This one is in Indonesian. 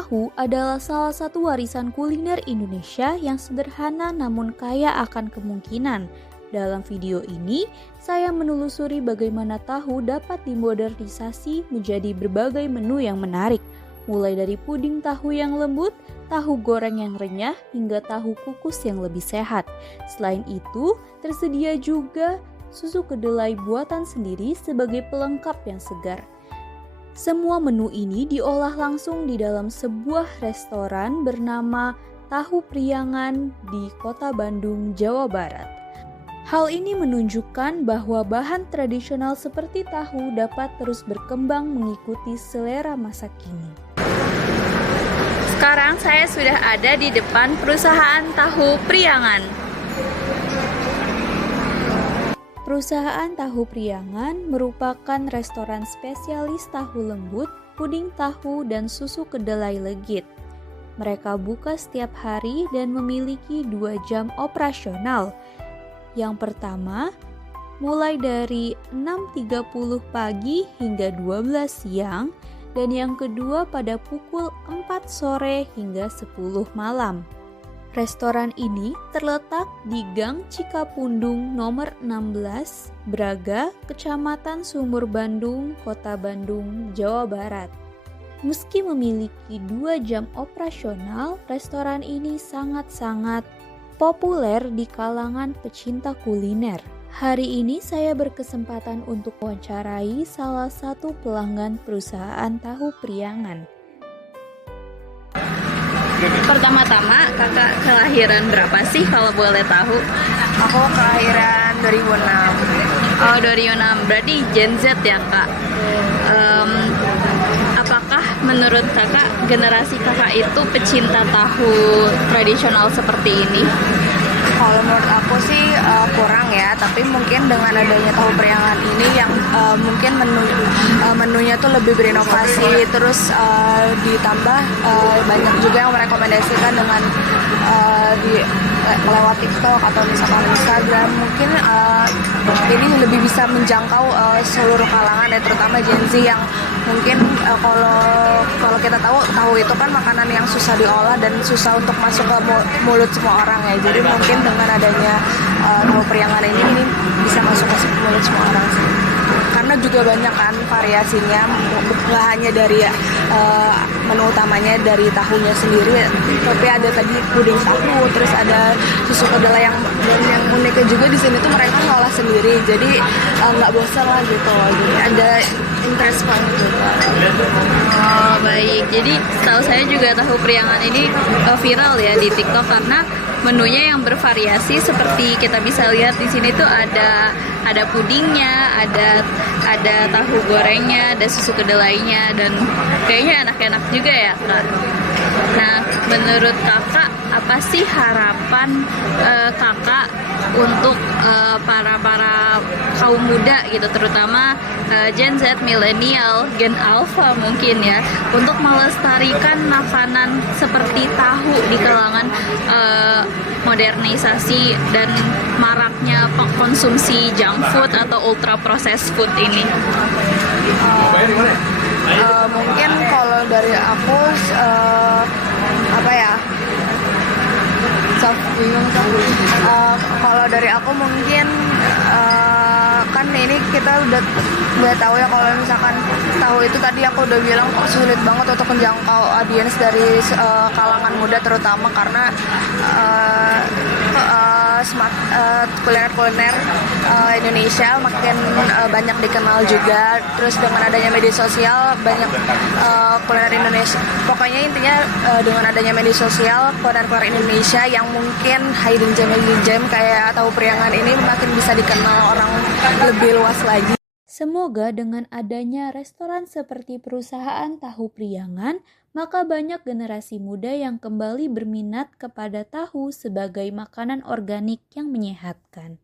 Tahu adalah salah satu warisan kuliner Indonesia yang sederhana namun kaya akan kemungkinan. Dalam video ini, saya menelusuri bagaimana tahu dapat dimodernisasi menjadi berbagai menu yang menarik, mulai dari puding tahu yang lembut, tahu goreng yang renyah, hingga tahu kukus yang lebih sehat. Selain itu, tersedia juga susu kedelai buatan sendiri sebagai pelengkap yang segar. Semua menu ini diolah langsung di dalam sebuah restoran bernama Tahu Priangan di Kota Bandung, Jawa Barat. Hal ini menunjukkan bahwa bahan tradisional seperti tahu dapat terus berkembang mengikuti selera masa kini. Sekarang saya sudah ada di depan perusahaan Tahu Priangan. Perusahaan Tahu Priangan merupakan restoran spesialis tahu lembut, puding tahu, dan susu kedelai legit. Mereka buka setiap hari dan memiliki 2 jam operasional. Yang pertama, mulai dari 6.30 pagi hingga 12 siang, dan yang kedua pada pukul 4 sore hingga 10 malam. Restoran ini terletak di Gang Cikapundung nomor 16, Braga, Kecamatan Sumur Bandung, Kota Bandung, Jawa Barat. Meski memiliki 2 jam operasional, restoran ini sangat-sangat populer di kalangan pecinta kuliner. Hari ini saya berkesempatan untuk mewawancarai salah satu pelanggan perusahaan Tahu Priangan. Pertama-tama, kakak kelahiran berapa sih kalau boleh tahu? Aku kelahiran 2006. Oh, 2006. Berarti Gen Z ya, Kak? Apakah menurut kakak, generasi kakak itu pecinta tahu tradisional seperti ini? Kalau menurut aku sih kurang ya, tapi mungkin dengan adanya Tahu Priangan ini yang mungkin menunya tuh lebih berinovasi, terus ditambah banyak juga yang merekomendasikan dengan lewat TikTok atau misalkan Instagram. Mungkin ini lebih bisa menjangkau seluruh kalangan ya, terutama Gen Z yang mungkin kalau kita tahu itu kan makanan yang susah diolah dan susah untuk masuk ke mulut semua orang ya. Jadi mungkin dengan adanya Tahu Priangan ini bisa masuk ke mulut semua orang sih. Karena juga banyak kan variasinya, nggak hanya dari menu utamanya dari tahunya sendiri, tapi ada tadi puding tahu, terus ada susu kedelai yang uniknya juga di sini tuh mereka ngolah sendiri, jadi nggak bosan lah gitu. Jadi ada interest banget juga. Oh baik, jadi setahu saya juga Tahu Priangan ini viral ya di TikTok karena menunya yang bervariasi, seperti kita bisa lihat di sini tuh ada pudingnya, ada tahu gorengnya, ada susu kedelainya, dan kayaknya enak-enak juga ya, Kak. Nah, menurut kakak apa sih harapan kakak untuk para kaum muda gitu, terutama Gen Z, milenial, Gen Alpha mungkin ya, untuk melestarikan makanan seperti tahu di kalangan modernisasi dan maraknya konsumsi junk food atau ultra processed food ini? Mungkin kalau dari aku kalau dari aku mungkin kan ini kita udah tahu ya, kalau misalkan tahu itu tadi aku udah bilang sulit banget untuk menjangkau audiens dari kalangan muda, terutama karena kuliner Indonesia makin banyak dikenal juga. Terus dengan adanya media sosial banyak kuliner Indonesia, pokoknya intinya dengan adanya media sosial kuliner Indonesia yang mungkin hidden gem kayak Tahu Priangan ini makin bisa dikenal orang lebih luas lagi. Semoga dengan adanya restoran seperti perusahaan Tahu Priangan, maka banyak generasi muda yang kembali berminat kepada tahu sebagai makanan organik yang menyehatkan.